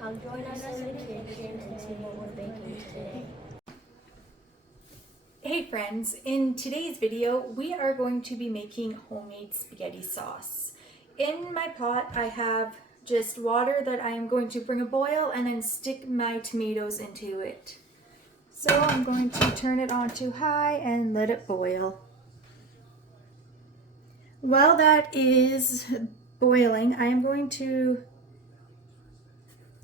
Come join us in the kitchen and see what we're baking today. Hey friends, in today's video we are going to be making homemade spaghetti sauce. In my pot I have just water that I am going to bring a boil and then stick my tomatoes into it. So I'm going to turn it on to high and let it boil. While that is boiling, I am going to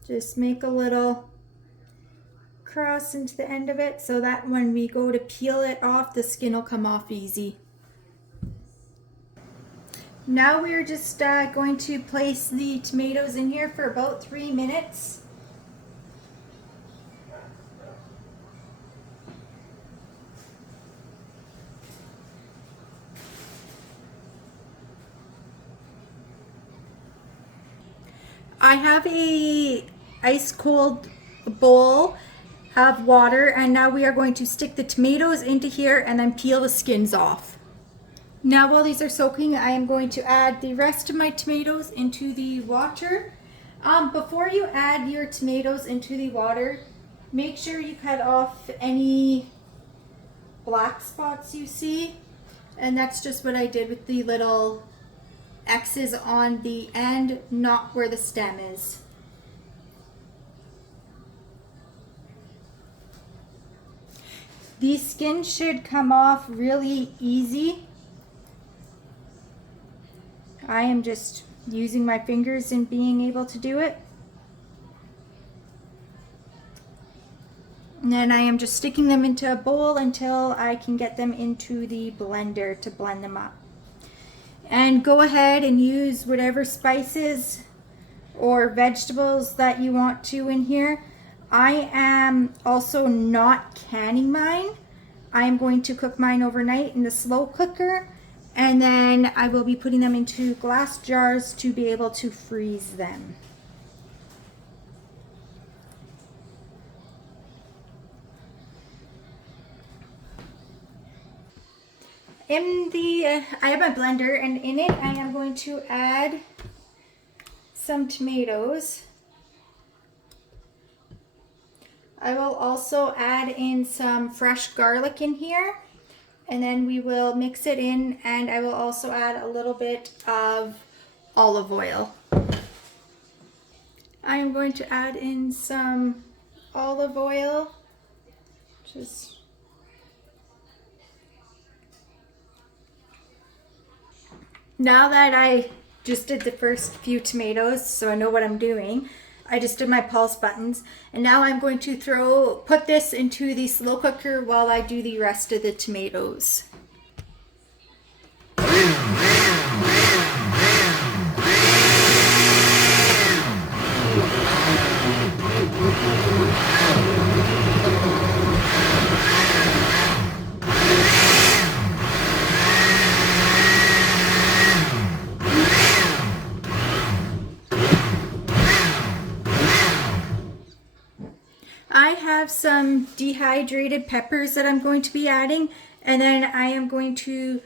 just make a little cross into the end of it so that when we go to peel it off, the skin will come off easy. Now we're just going to place the tomatoes in here for about 3 minutes. I have a ice cold bowl of water, and now we are going to stick the tomatoes into here and then peel the skins off. Now while these are soaking, I am going to add the rest of my tomatoes into the water. Before you add your tomatoes into the water, make sure you cut off any black spots you see. And that's just what I did with the little X's on the end, not where the stem is. The skin should come off really easy. I am just using my fingers and being able to do it. And then I am just sticking them into a bowl until I can get them into the blender to blend them up. And go ahead and use whatever spices or vegetables that you want to in here. I am also not canning mine. I am going to cook mine overnight in the slow cooker, and then I will be putting them into glass jars to be able to freeze them. I have my blender, and in it I am going to add some tomatoes. I will also add in some fresh garlic in here, and then we will mix it in, and I will also add a little bit of olive oil. I am going to add in some olive oil, just now that I just did the first few tomatoes, so I know what I'm doing, I just did my pulse buttons, and now I'm going to put this into the slow cooker while I do the rest of the tomatoes. I have some dehydrated peppers that I'm going to be adding, and then I am going to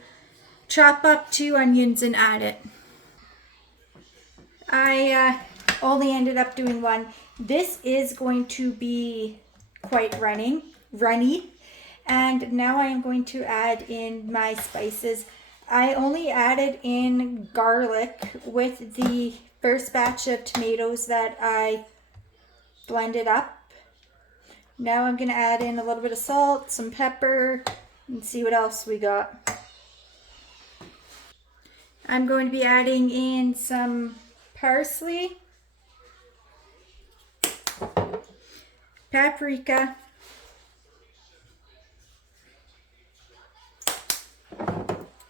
chop up 2 onions and add it. I only ended up doing 1. This is going to be quite runny, and now I am going to add in my spices. I only added in garlic with the first batch of tomatoes that I blended up. Now I'm going to add in a little bit of salt, some pepper, and see what else we got. I'm going to be adding in some parsley, paprika,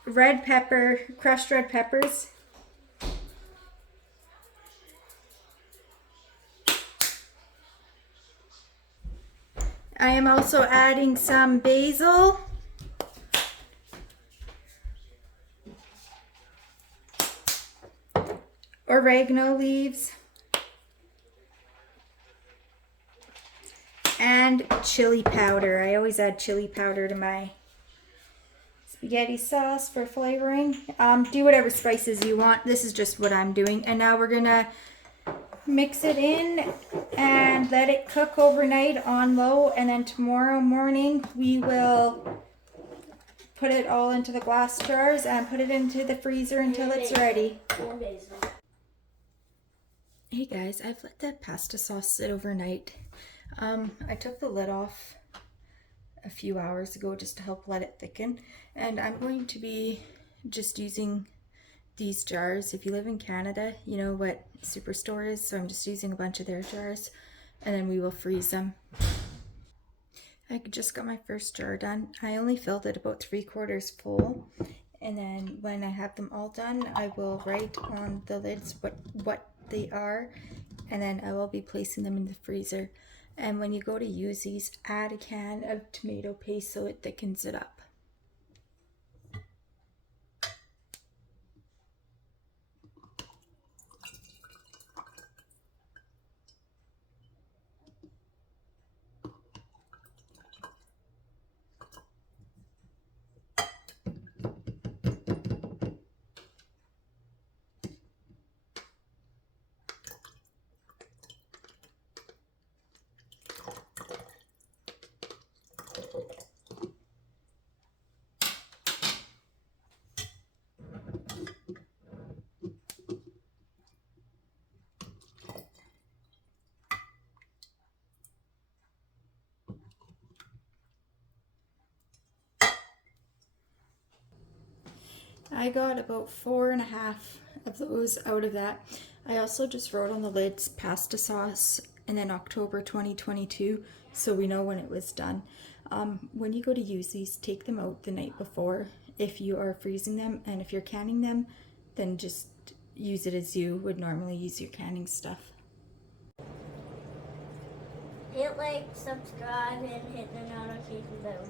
red pepper, crushed red peppers, I am also adding some basil, oregano leaves, and chili powder. I always add chili powder to my spaghetti sauce for flavoring. Do whatever spices you want. This is just what I'm doing. And now we're gonna mix it in and let it cook overnight on low, and then tomorrow morning we will put it all into the glass jars and put it into the freezer until it's ready. Hey guys, I've let that pasta sauce sit overnight. I took the lid off a few hours ago just to help let it thicken, and I'm going to be just using these jars. If you live in Canada, you know what Superstore is, so I'm just using a bunch of their jars, and then we will freeze them. I just got my first jar done. I only filled it about 3/4 full, and then when I have them all done, I will write on the lids what they are, and then I will be placing them in the freezer. And when you go to use these, add a can of tomato paste so it thickens it up. I got about 4.5 of those out of that. I also just wrote on the lids pasta sauce and then October 2022, so we know when it was done. When you go to use these, take them out the night before if you are freezing them, and if you're canning them, then just use it as you would normally use your canning stuff. Hit like, subscribe, and hit the notification bell.